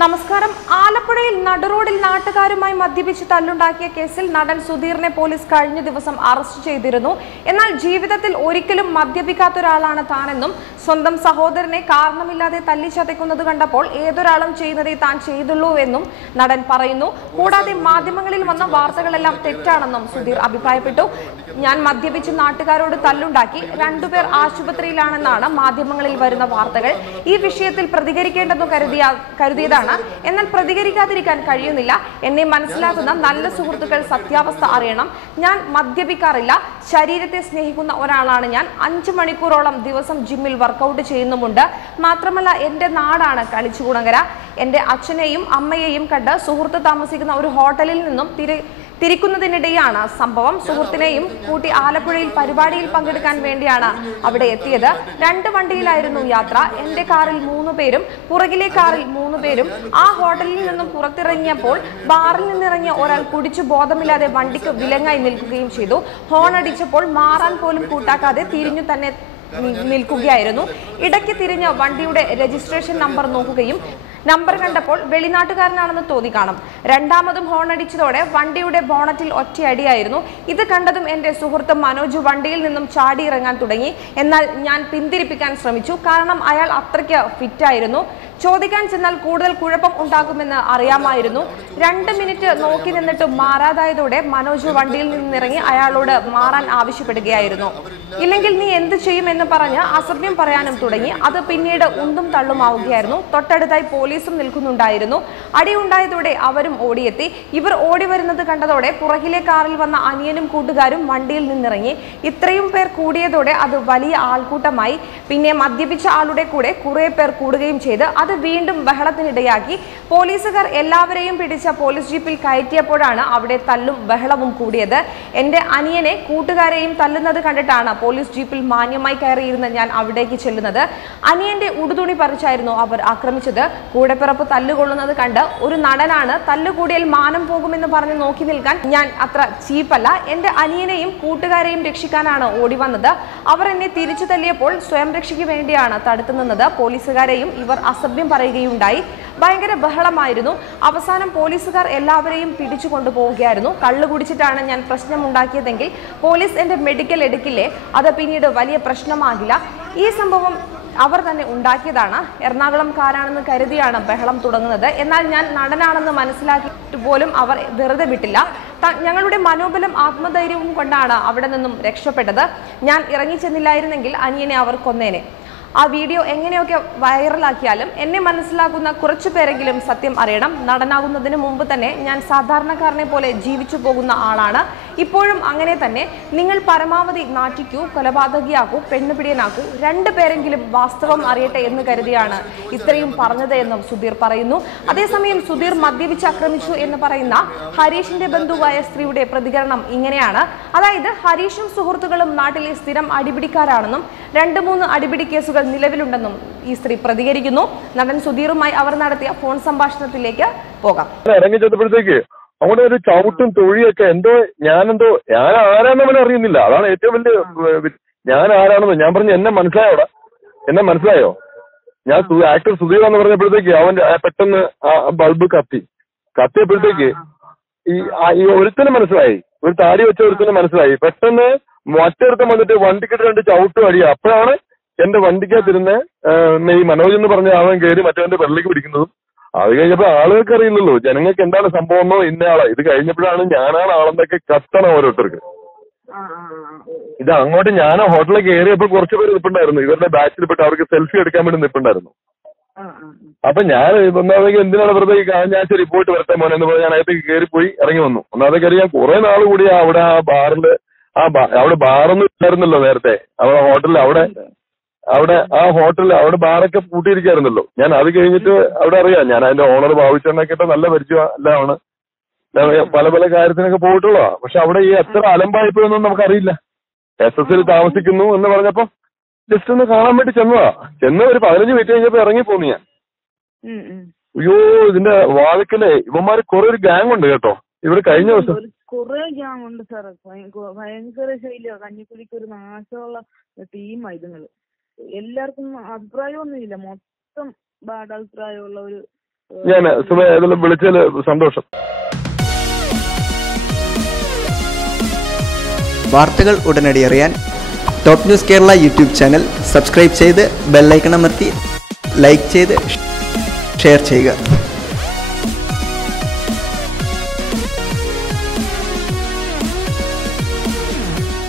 നമസ്കാരം. ആലപ്പുഴയിൽ നടുറോഡിൽ നാട്ടുകാരുമായി മദ്യപിച്ച് തല്ലുണ്ടാക്കിയ കേസിൽ നടൻ സുധീറിനെ പോലീസ് കഴിഞ്ഞ ദിവസം അറസ്റ്റ് ചെയ്തിരുന്നു. എന്നാൽ ജീവിതത്തിൽ ഒരിക്കലും മദ്യപിക്കാത്ത ഒരാളാണ് താനെന്നും സ്വന്തം സഹോദരനെ കാരണമില്ലാതെ തല്ലിച്ചതയ്ക്കുന്നത് കണ്ടപ്പോൾ ഏതൊരാളും ചെയ്യുന്നതേ താൻ ചെയ്തുള്ളൂ എന്നും നടൻ പറയുന്നു. കൂടാതെ മാധ്യമങ്ങളിൽ വന്ന വാർത്തകളെല്ലാം തെറ്റാണെന്നും സുധീർ അഭിപ്രായപ്പെട്ടു. ഞാൻ മദ്യപിച്ച് നാട്ടുകാരോട് തല്ലുണ്ടാക്കി, രണ്ടുപേർ ആശുപത്രിയിലാണെന്നാണ് മാധ്യമങ്ങളിൽ വരുന്ന വാർത്തകൾ. ഈ വിഷയത്തിൽ പ്രതികരിക്കേണ്ടെന്ന് കരുതിയതാണ്. എന്നാൽ പ്രതികരിക്കാതിരിക്കാൻ കഴിയുന്നില്ല. എന്നെ മനസ്സിലാക്കുന്ന നല്ല സുഹൃത്തുക്കൾ സത്യാവസ്ഥ അറിയണം. ഞാൻ മദ്യപിക്കാറില്ല. ശരീരത്തെ സ്നേഹിക്കുന്ന ഒരാളാണ് ഞാൻ. 5 മണിക്കൂറോളം ദിവസം ജിമ്മിൽ വർക്കൗട്ട് ചെയ്യുന്നുമുണ്ട്. മാത്രമല്ല എന്റെ നാടാണ് കളിച്ചുകുണങ്ങര. എന്റെ അച്ഛനെയും അമ്മയെയും കണ്ട് സുഹൃത്ത് താമസിക്കുന്ന ഒരു ഹോട്ടലിൽ നിന്നും തിരിക്കുന്നതിനിടെയാണ് സംഭവം. സുഹൃത്തിനെയും കൂട്ടി ആലപ്പുഴയിൽ പരിപാടിയിൽ പങ്കെടുക്കാൻ വേണ്ടിയാണ് അവിടെ എത്തിയത്. 2 വണ്ടിയിലായിരുന്നു യാത്ര. എന്റെ കാറിൽ 3 പേരും പുറകിലെ കാറിൽ 3 പേരും. ആ ഹോട്ടലിൽ നിന്നും പുറത്തിറങ്ങിയപ്പോൾ ബാറിൽ നിന്നിറങ്ങിയ ഒരാൾ കുടിച്ചു ബോധമില്ലാതെ വണ്ടിക്ക് വിലങ്ങായി നിൽക്കുകയും ചെയ്തു. ഹോൺ അടിച്ചപ്പോൾ മാറാൻ പോലും കൂട്ടാക്കാതെ തിരിഞ്ഞു തന്നെ നിൽക്കുകയായിരുന്നു. ഇടയ്ക്ക് തിരിഞ്ഞ് വണ്ടിയുടെ രജിസ്ട്രേഷൻ നമ്പർ നോക്കുകയും നമ്പർ കണ്ടപ്പോൾ വെളിനാട്ടുകാരനാണെന്ന് തോന്നി കാണും. രണ്ടാമതും ഹോൺ അടിച്ചതോടെ വണ്ടിയുടെ ബോണറ്റിൽ ഒറ്റയടിയായിരുന്നു. ഇത് കണ്ടതും എന്റെ സുഹൃത്ത് മനോജ് വണ്ടിയിൽ നിന്നും ചാടി ഇറങ്ങാൻ തുടങ്ങി. എന്നാൽ ഞാൻ പിന്തിരിപ്പിക്കാൻ ശ്രമിച്ചു. കാരണം അയാൾ അത്രയ്ക്ക് ഫിറ്റായിരുന്നു. ചോദിക്കാൻ ചെന്നാൽ കൂടുതൽ കുഴപ്പം ഉണ്ടാകുമെന്ന് അറിയാമായിരുന്നു. 2 മിനിറ്റ് നോക്കി നിന്നിട്ട് മാറാതായതോടെ മനോജ് വണ്ടിയിൽ നിന്നിറങ്ങി അയാളോട് മാറാൻ ആവശ്യപ്പെടുകയായിരുന്നു. ഇല്ലെങ്കിൽ നീ എന്ത് ചെയ്യുമെന്ന് പറഞ്ഞ് അസഭ്യം പറയാനും തുടങ്ങി. അത് പിന്നീട് ഉന്തും തള്ളുമാവുകയായിരുന്നു. തൊട്ടടുത്തായി പോലീസും നിൽക്കുന്നുണ്ടായിരുന്നു. അടി ഉണ്ടായതോടെ അവരും ഓടിയെത്തി. ഇവർ ഓടി വരുന്നത് കണ്ടതോടെ പുറകിലെ കാറിൽ വന്ന അനിയനും കൂട്ടുകാരും വണ്ടിയിൽ നിന്നിറങ്ങി. ഇത്രയും പേർ കൂടിയതോടെ അത് വലിയ ആൾക്കൂട്ടമായി. പിന്നെ മദ്യപിച്ച ആളുടെ കൂടെ കുറെ പേർ കൂടുകയും ചെയ്ത് അത് വീണ്ടും ബഹളത്തിനിടയാക്കി. പോലീസുകാർ എല്ലാവരെയും പിടിച്ച പോലീസ് ജീപ്പിൽ കയറ്റിയപ്പോഴാണ് അവിടെ തല്ലും ബഹളവും കൂടിയത്. എന്റെ അനിയനെ കൂട്ടുകാരെയും തല്ലുന്നത് കണ്ടിട്ടാണ് പോലീസ് ജീപ്പിൽ മാന്യമായി കയറിയിരുന്ന ഞാൻ അവിടേക്ക് ചെല്ലുന്നത്. അനിയന്റെ ഉടുതുണി പറിച്ചായിരുന്നു അവർ ആക്രമിച്ചത്. കൂടെപ്പിറപ്പ് തല്ലുകൊള്ളുന്നത് കണ്ട് ഒരു നടനാണ് തല്ലുകൂടിയാൽ മാനം പോകുമെന്ന് പറഞ്ഞ് നോക്കി നിൽക്കാൻ ഞാൻ അത്ര ചീപ്പല്ല. എന്റെ അനിയനെയും കൂട്ടുകാരെയും രക്ഷിക്കാനാണ് ഓടി വന്നത്. അവർ എന്നെ തിരിച്ചു തല്ലിയപ്പോൾ സ്വയം രക്ഷയ്ക്ക് വേണ്ടിയാണ് തടുത്തു നിന്നത്. പോലീസുകാരെയും ഇവർ അസഭ്യം പറയുകയുണ്ടായി. ഭയങ്കര ബഹളമായിരുന്നു. അവസാനം പോലീസുകാർ എല്ലാവരെയും പിടിച്ചു കൊണ്ടുപോവുകയായിരുന്നു. കള്ളു കുടിച്ചിട്ടാണ് ഞാൻ പ്രശ്നമുണ്ടാക്കിയതെങ്കിൽ പോലീസ് എന്റെ മെഡിക്കൽ എടുക്കില്ലേ? അത് പിന്നീട് വലിയ പ്രശ്നമാകില്ല. ഈ സംഭവം അവർ തന്നെ ഉണ്ടാക്കിയതാണ്. എറണാകുളംകാരാണെന്ന് കരുതിയാണ് ബഹളം തുടങ്ങുന്നത്. എന്നാൽ ഞാൻ നടനാണെന്ന് മനസ്സിലാക്കിയിട്ട് പോലും അവർ വെറുതെ വിട്ടില്ല. ഞങ്ങളുടെ മനോബലം ആത്മധൈര്യവും കൊണ്ടാണ് അവിടെ നിന്നും രക്ഷപ്പെട്ടത്. ഞാൻ ഇറങ്ങിച്ചെന്നില്ലായിരുന്നെങ്കിൽ അനിയനെ അവർ കൊന്നേനെ. ആ വീഡിയോ എങ്ങനെയൊക്കെ വൈറലാക്കിയാലും എന്നെ മനസ്സിലാക്കുന്ന കുറച്ചു പേരെങ്കിലും സത്യം അറിയണം. നടനാകുന്നതിന് മുമ്പ് തന്നെ ഞാൻ സാധാരണക്കാരനെ പോലെ ജീവിച്ചു പോകുന്ന ആളാണ്. ഇപ്പോഴും അങ്ങനെ തന്നെ. നിങ്ങൾ പരമാവധി നാട്ടിക്കൂ, കൊലപാതകിയാക്കൂ, പെണ്ണുപിടിയനാക്കൂ. 2 പേരെങ്കിലും വാസ്തവം അറിയട്ടെ എന്ന് കരുതിയാണ് ഇത്രയും പറഞ്ഞത് എന്നും സുധീർ പറയുന്നു. അതേസമയം സുധീർ മദ്യപിച്ച് ആക്രമിച്ചു എന്ന് പറയുന്ന ഹരീഷിന്റെ ബന്ധുവായ സ്ത്രീയുടെ പ്രതികരണം ഇങ്ങനെയാണ്. അതായത് ഹരീഷും സുഹൃത്തുക്കളും നാട്ടിലെ സ്ഥിരം അടിപിടിക്കാരാണെന്നും 2-3 അടിപിടി കേസുകൾ നിലവിലുണ്ടെന്നും ഈ സ്ത്രീ പ്രതികരിക്കുന്നു. നടൻ സുധീറുമായി അവർ നടത്തിയ ഫോൺ സംഭാഷണത്തിലേക്ക് പോകാം. ഇറങ്ങി ചെന്നപ്പോഴത്തേക്ക് അവിടെ ഒരു ചവിട്ടും തൊഴിയൊക്കെ ഞാൻ ആരാണെന്ന് അറിയുന്നില്ല. അതാണ് ഏറ്റവും വലിയ ഞാൻ ആരാണെന്ന് ഞാൻ പറഞ്ഞു. എന്നെ മനസ്സിലായോ? ഞാൻ ആക്ടർ സുധീർ എന്ന് പറഞ്ഞപ്പോഴത്തേക്ക് അവൻ പെട്ടെന്ന് ആ ബൾബ് കത്തിയപ്പോഴത്തേക്ക് ഈ ഒരുത്തനെ മനസ്സിലായി. ഒരു താടി വെച്ച ഒരുത്തനെ മനസ്സിലായി. പെട്ടെന്ന് മറ്റൊരുത്തം വന്നിട്ട് വണ്ടിക്കിട്ട് 2 ചവിട്ടും അടിക്കുക. അപ്പോഴാണ് എന്റെ വണ്ടിക്കകത്തിരുന്ന് ഈ മനോജ് എന്ന് പറഞ്ഞ അവൻ കയറി മറ്റവന്റെ വെള്ളിലേക്ക് പിടിക്കുന്നതും. അത് കഴിഞ്ഞപ്പോ ആളുകൾക്ക് അറിയില്ലല്ലോ, ജനങ്ങൾക്ക് എന്താണ് സംഭവമോ ഇന്നയാളെ. ഇത് കഴിഞ്ഞപ്പോഴാണ് ഞാനാണ് ആളെന്നൊക്കെ കത്തണം ഓരോരുത്തർക്ക്. ഇത് അങ്ങോട്ട് ഞാൻ ഹോട്ടലിൽ കയറിയപ്പോൾ കുറച്ച് പേര് നിൽപ്പുണ്ടായിരുന്നു. ഇവരുടെ ബാച്ചിൽപ്പെട്ട് അവർക്ക് സെൽഫി എടുക്കാൻ വേണ്ടി നിൽപ്പുണ്ടായിരുന്നു. അപ്പൊ ഞാൻ ഒന്നാമതേക്ക് എന്തിനാണ് വെറുതെ ഞാൻ ശരി പോയിട്ട് വരട്ടെ മോനെ എന്ന് പറഞ്ഞ് ഞാൻ അകത്തേക്ക് കയറിപ്പോയി ഇറങ്ങി വന്നു. ഒന്നാമതേക്ക് അറിയാം കുറെ നാൾ കൂടി അവിടെ ആ ബാറില് അവിടെ ബാറൊന്നും ഇല്ലായിരുന്നല്ലോ നേരത്തെ. അവിടെ ഹോട്ടലിൽ ആ ഹോട്ടലിൽ അവിടെ ബാറൊക്കെ പൂട്ടിയിരിക്കായിരുന്നല്ലോ. ഞാൻ അത് കഴിഞ്ഞിട്ട് അവിടെ അറിയാം ഞാൻ അതിന്റെ ഓണർ ഭാവിച്ചെണ്ണൊക്കെ നല്ല പരിചയം എല്ലാമാണ്. പല കാര്യത്തിനൊക്കെ പോയിട്ടുള്ളതാ. പക്ഷെ അവിടെ ഈ എത്ര അലമ്പായിപ്പോയൊന്നും നമുക്കറിയില്ല. SS താമസിക്കുന്നു എന്ന് പറഞ്ഞപ്പോ ജസ്റ്റ് ഒന്ന് കാണാൻ വേണ്ടി ചെന്ന് ഒരു 15 മിനിറ്റ് കഴിഞ്ഞപ്പോ ഇറങ്ങിപ്പോന്നു ഞാൻ. അയ്യോ ഇതിന്റെ വാതിക്കലെ ഇവന്മാര് കുറെ ഒരു ഗ്യാങ് ഉണ്ട് കേട്ടോ. ഇവിടെ കഴിഞ്ഞ ദിവസം കുറെ ഗ്യാങ് ഉണ്ട് സാറേ. ഭയങ്കര ശൈലിയോ. കഞ്ഞിക്കുഴിക്ക് ഒരു നാശമുള്ള ടീമാ ഇതുങ്ങള്. എല്ലാവർക്കും അഭിപ്രായമൊന്നുമില്ല. മൊത്തം ബാഡ് അഭിപ്രായമുള്ള ഒരു ഞാൻ സുമ ഏതെങ്കിലും വിളിച്ചതിൽ സന്തോഷം. വാർത്തകൾ ഉടനടി അറിയാൻ top news Kerala YouTube channel subscribe ചെയ്ത് ബെല്ലൈക്കൺ അമർത്തി ലൈക്ക് ചെയ്ത് ഷെയർ ചെയ്യുക.